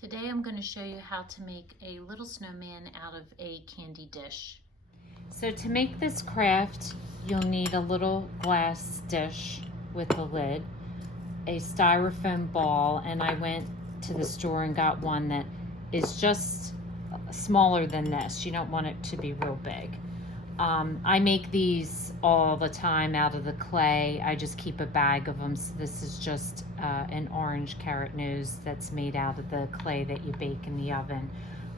Today I'm going to show you how to make a little snowman out of a candy dish. So to make this craft, you'll need a little glass dish with a lid, a styrofoam ball, and I went to the store and got one that is just smaller than this. You don't want it to be real big. I make these all the time out of the clay. I just keep a bag of them. So this is just an orange carrot nose that's made out of the clay that you bake in the oven.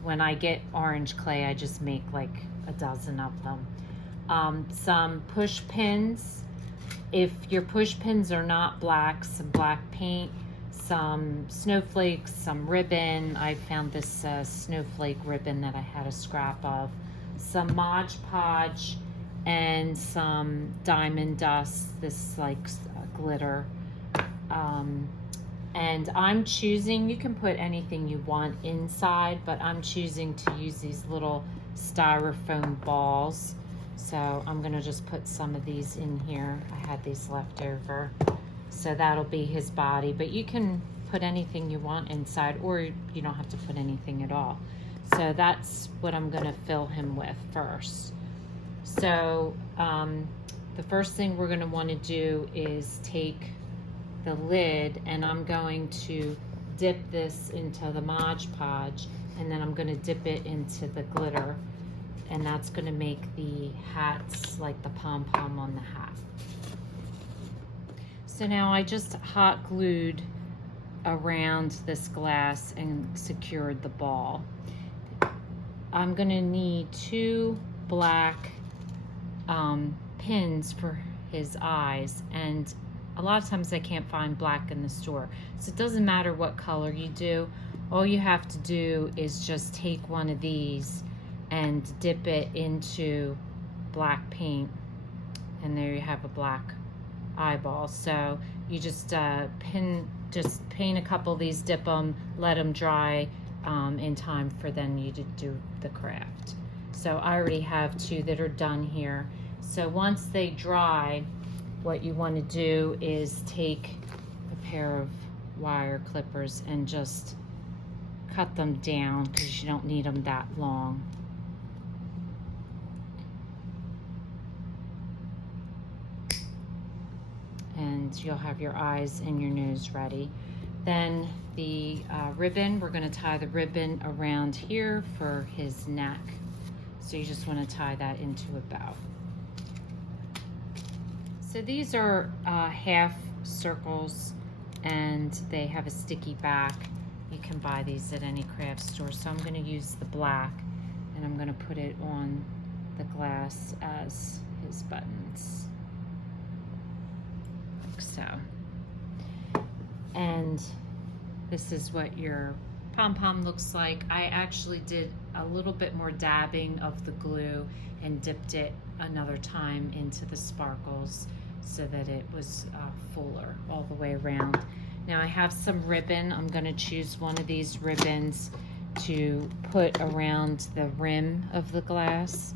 When I get orange clay, I just make like a dozen of them. Some push pins. If your push pins are not black, some black paint, some snowflakes, some ribbon. I found this snowflake ribbon that I had a scrap of. Some Mod Podge and some diamond dust, this like glitter. And I'm choosing, you can put anything you want inside, but I'm choosing to use these little styrofoam balls. So I'm gonna just put some of these in here. I had these left over. So that'll be his body, but you can put anything you want inside, or you don't have to put anything at all. So that's what I'm gonna fill him with first. So the first thing we're gonna wanna do is take the lid, and I'm going to dip this into the Mod Podge, and then I'm gonna dip it into the glitter, and that's gonna make the hats like the pom-pom on the hat. So now I just hot glued around this glass and secured the ball. I'm gonna need 2 black pins for his eyes, and a lot of times I can't find black in the store. So it doesn't matter what color you do. All you have to do is just take one of these and dip it into black paint, and there you have a black eyeball. So you just paint a couple of these, dip them, let them dry in time for then you to do the craft. So I already have 2 that are done here. So once they dry, what you want to do is take a pair of wire clippers and just cut them down, because you don't need them that long. And you'll have your eyes and your nose ready. Then the ribbon, we're going to tie the ribbon around here for his neck. So you just want to tie that into a bow. So these are half circles, and they have a sticky back. You can buy these at any craft store. So I'm going to use the black, and I'm going to put it on the glass as his buttons, like so. And this is what your pom-pom looks like. I actually did a little bit more dabbing of the glue and dipped it another time into the sparkles so that it was fuller all the way around. Now I have some ribbon. I'm going to choose one of these ribbons to put around the rim of the glass.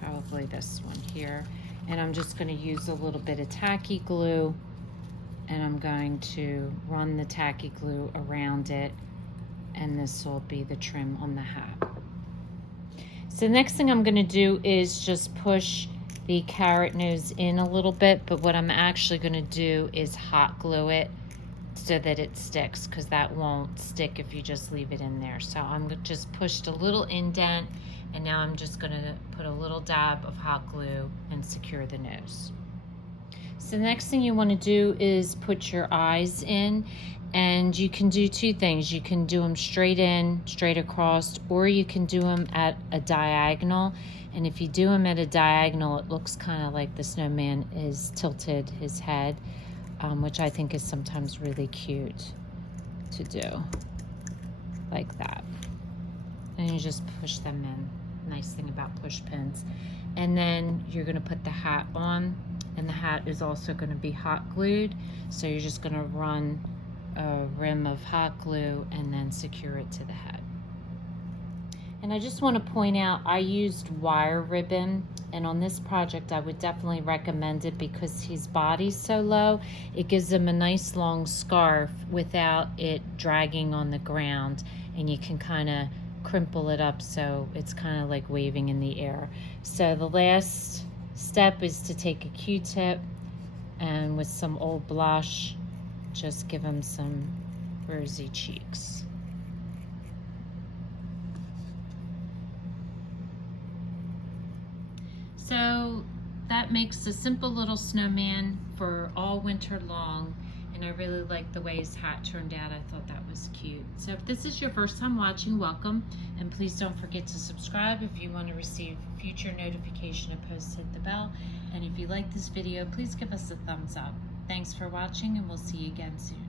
Probably this one here. And I'm just going to use a little bit of tacky glue, and I'm going to run the tacky glue around it, and this will be the trim on the hat. So the next thing I'm going to do is just push the carrot nose in a little bit, but what I'm actually going to do is hot glue it so that it sticks, because that won't stick if you just leave it in there. So I'm just pushed a little indent, and now I'm just going to put a little dab of hot glue and secure the nose. So the next thing you want to do is put your eyes in, and you can do 2 things. You can do them straight in, straight across, or you can do them at a diagonal. And if you do them at a diagonal, it looks kind of like the snowman is tilted his head, which I think is sometimes really cute to do, like that. And you just push them in. Nice thing about push pins. And then you're going to put the hat on, and the hat is also going to be hot glued. So you're just going to run a rim of hot glue and then secure it to the head. And I just want to point out, I used wire ribbon And on this project, I would definitely recommend it because his body's so low. It gives him a nice long scarf without it dragging on the ground. And you can kind of crimple it up so it's kind of like waving in the air. So the last step is to take a Q-tip and with some old blush, just give him some rosy cheeks. So that makes a simple little snowman for all winter long, and I really like the way his hat turned out. I thought that was cute. So if this is your first time watching, welcome, and please don't forget to subscribe if you want to receive future notification of posts. Hit the bell, and if you like this video, please give us a thumbs up. Thanks for watching, and we'll see you again soon.